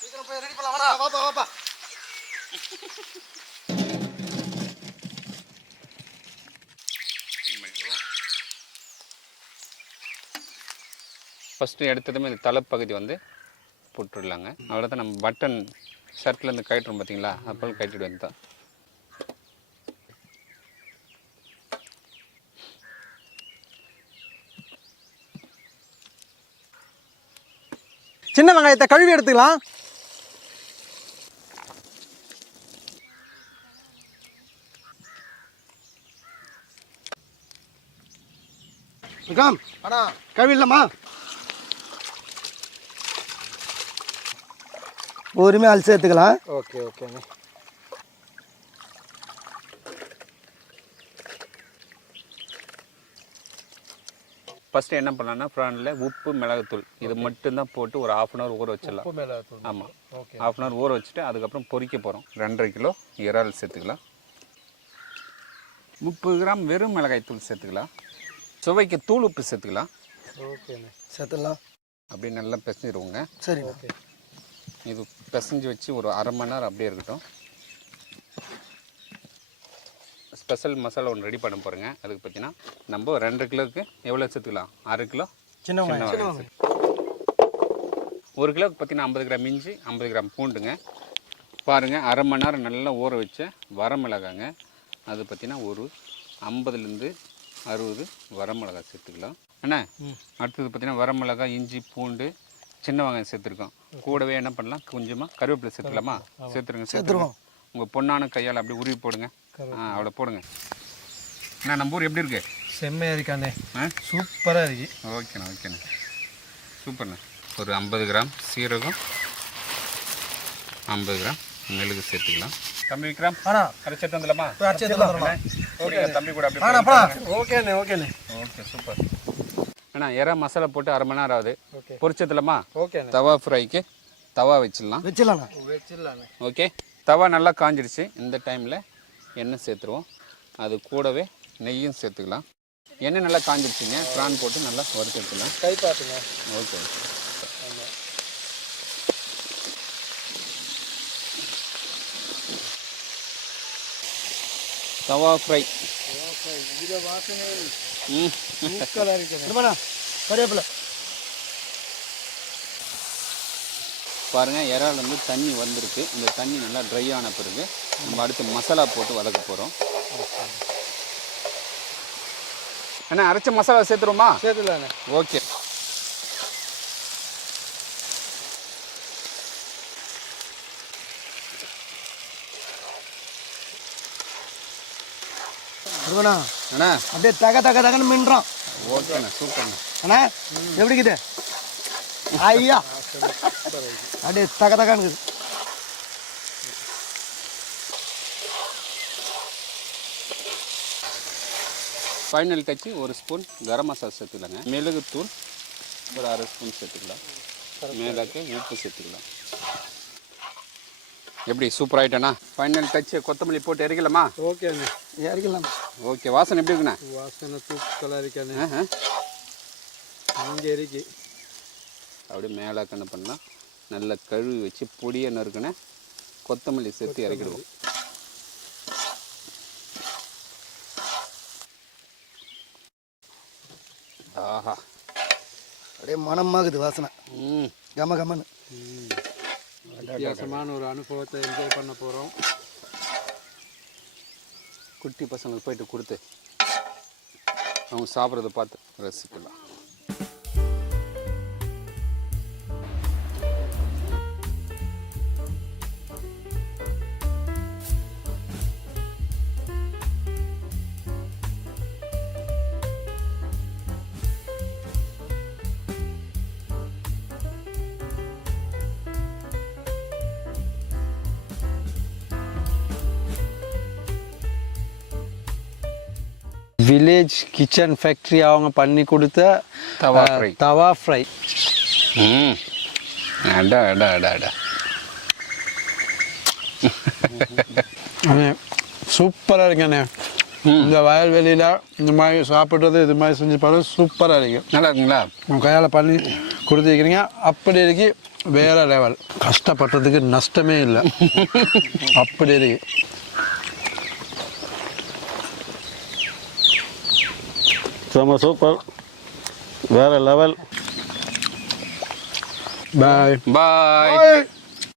சீக்கிரம் போய் ரெடி பண்ணலாம். வாடா. வாப்பா வாப்பா ஃபஸ்ட்டு எடுத்ததுமே இந்த தலைப்பகுதி வந்து போட்டுடலாங்க. அவ்வளோதான் நம்ம பட்டன் ஷர்ட்லேருந்து கழட்டுறோம் பார்த்தீங்களா அப்போ கழட்டிட்டு வந்து தான். சின்ன வெங்காயத்தை கழுவி எடுத்துக்கலாம். அண்ணா. கழுவிடலாமா? பொறுமையாக அலசி எடுத்துக்கலாம். ஓகே ஓகேண்ணே ஃபஸ்ட்டு என்ன பண்ணலாம்னா ஃப்ரானில் உப்பு மிளகுத்தூள். இது மட்டும்தான் போட்டு ஒரு ஆஃப் அன் ஹவர் ஊற வச்சிடலாம். ஆமாம் ஆஃப் அன் ஹவர் ஊற வச்சுட்டு அதுக்கப்புறம் பொரிக்க போகிறோம் ரெண்டரை கிலோ இறால் சேர்த்துக்கலாம். முப்பது கிராம் வெறும் மிளகாய் தூள் சேர்த்துக்கலாம். சுவைக்கு தூள் உப்பு சேர்த்துக்கலாம். ஓகேண்ணே சேர்த்துடலாம். அப்படியே நல்லா பிசைஞ்சிருவோங்க. சரி ஓகே இது பிசைஞ்சு வச்சு ஒரு அரை மணி நேரம் அப்படியே இருக்கட்டும். ஸ்பெஷல் மசாலா ஒன்று ரெடி பண்ண போகிறேங்க அதுக்கு பார்த்தீங்கன்னா நம்ம ரெண்டு கிலோவுக்கு எவ்வளோ சேர்த்துக்கலாம் அரை கிலோ? சின்ன வெங்காயம். ஒரு கிலோவுக்கு பார்த்தீங்கன்னா ஐம்பது கிராம் இஞ்சி ஐம்பது கிராம் பூண்டுங்க. பாருங்கள் அரை மணி நேரம் நல்லா ஊற வச்ச வரமிளகாங்க. அது பார்த்தீங்கன்னா ஒரு ஐம்பதுலேருந்து அறுபது வரமிளகா சேர்த்துக்கலாம். அண்ணா அடுத்தது பார்த்தீங்கன்னா வரமிளகா இஞ்சி பூண்டு சின்ன வெங்காயம் சேர்த்துருக்கோம். கூடவே என்ன பண்ணலாம்? கொஞ்சமாக கருவேப்பிலை சேர்த்துக்கலாமா? சேர்த்துருங்க சேர்த்துருங்க. உங்கள் பொண்ணான கையால் அப்படியே உருவி போடுங்க. ஆ அவ்வளோ போடுங்க. அண்ணா நம்ம ஊர் எப்படி இருக்கு? செம்மையாக இருக்காண்ணே ஆ? சூப்பராக இருக்கு. ஓகேண்ணா ஓகேண்ணா. சூப்பர்ண்ணா. ஒரு ஐம்பது கிராம் சீரகம் ஐம்பது கிராம் மெழுகு சேர்த்துக்கலாம். தம்பி விக்ரம் அண்ணா. அரைச்சி எடுத்துலாம் ஓகே. தம்பி கூட ஓகேண்ணே ஓகேண்ணே ஓகே சூப்பர். அண்ணா எறா மசாலா போட்டு அரை மணி நேரம் ஆகுது. ஓகே. பொரிச்சதுலமா ஓகேண்ணே தவா ஃப்ரைக்கு தவா வச்சிடலாம். வச்சிடலாண்ணா வச்சிடலாண்ணே ஓகே. தவா நல்லா காஞ்சிடுச்சு இந்த டைமில் எண்ணெய் சேர்த்துருவோம். அது கூடவே நெய்யும் சேர்த்துக்கலாம். எண்ணெய் நல்லா காஞ்சிடுச்சுங்க ப்ரான் போட்டு நல்லா வறுத்து எடுத்துக்கலாம். கை பார்த்துங்க ஓகே. தவா ஃப்ரை. இதில் வாசனை ம் சூப்பராக இருக்குது கறிவேப்பிலை பாருங்கள் இறால் வந்து தண்ணி வந்திருக்கு. இந்த தண்ணி நல்லா ட்ரை ஆன பிறகு நம்ம அடுத்து மசாலா போட்டு வதக்க போகிறோம் அண்ணா அரைச்ச மசாலா சேர்த்துருமா சேர்த்துலாண்ணே ஓகே. அண்ணா. அப்படியே தக தக தகன்னு மின்றான் ஓகேண்ணா சூப்பர்ண்ணா. அண்ணா எப்படி இருக்குது? ஐயா. அப்படியே தக தகன்னு ஃபைனல் டச்சு ஒரு ஸ்பூன் கரம் மசாலா சேர்த்துக்கலாங்க. மிளகுத்தூள் ஒரு அரை ஸ்பூன் சேர்த்துக்கலாம். மேலாக்க உப்பு சேர்த்துக்கலாம். எப்படி சூப்பர் ஆகிட்டேண்ணா ஃபைனல் டச்சு கொத்தமல்லி போட்டு இறக்கலாமா ஓகேண்ணே இறக்கலாம் ஓகே வாசனை எப்படி இருக்குண்ணா? வாசனை தூக்கலாக இருக்காண்ணே ஆஹா. இங்கே இருக்கு. அப்படியே மேலாக்க என்ன பண்ணலாம் நல்லா கழுவி வச்சு பொடியை நறுக்குன கொத்தமல்லி சேர்த்து இறக்கிடுவோம். ஆஹா. அப்படியே மனமாகுது வாசனை. ம். கம கமன்னு. வித்தியாசமான ஒரு அனுபவத்தை என்ஜாய் பண்ண போகிறோம் குட்டி பசங்களுக்கு போயிட்டு கொடுத்து அவங்க சாப்பிட்றத பார்த்து ரசிக்கலாம். வில்லேஜ் கிச்சன் ஃபேக்ட்ரி அவங்க பண்ணி கொடுத்த தவா ஃப்ரை தவா ஃப்ரை ம். அடா அடா அடா அடா. சூப்பராக இருக்குண்ணே இந்த வயல்வெளியில் இந்த மாதிரி சாப்பிட்றது இது மாதிரி செஞ்சு பாருங்க சூப்பராக இருக்கு. நல்லா இருக்குங்களா? உன் கையால் பண்ணி கொடுத்துருக்கிறீங்க. அப்படி இருக்கு வேற லெவல் கஷ்டப்பட்டதுக்கு நஷ்டமே இல்லை. அப்படி இருக்கு. செம சூப்பர். வேற லெவல். பாய் பாய்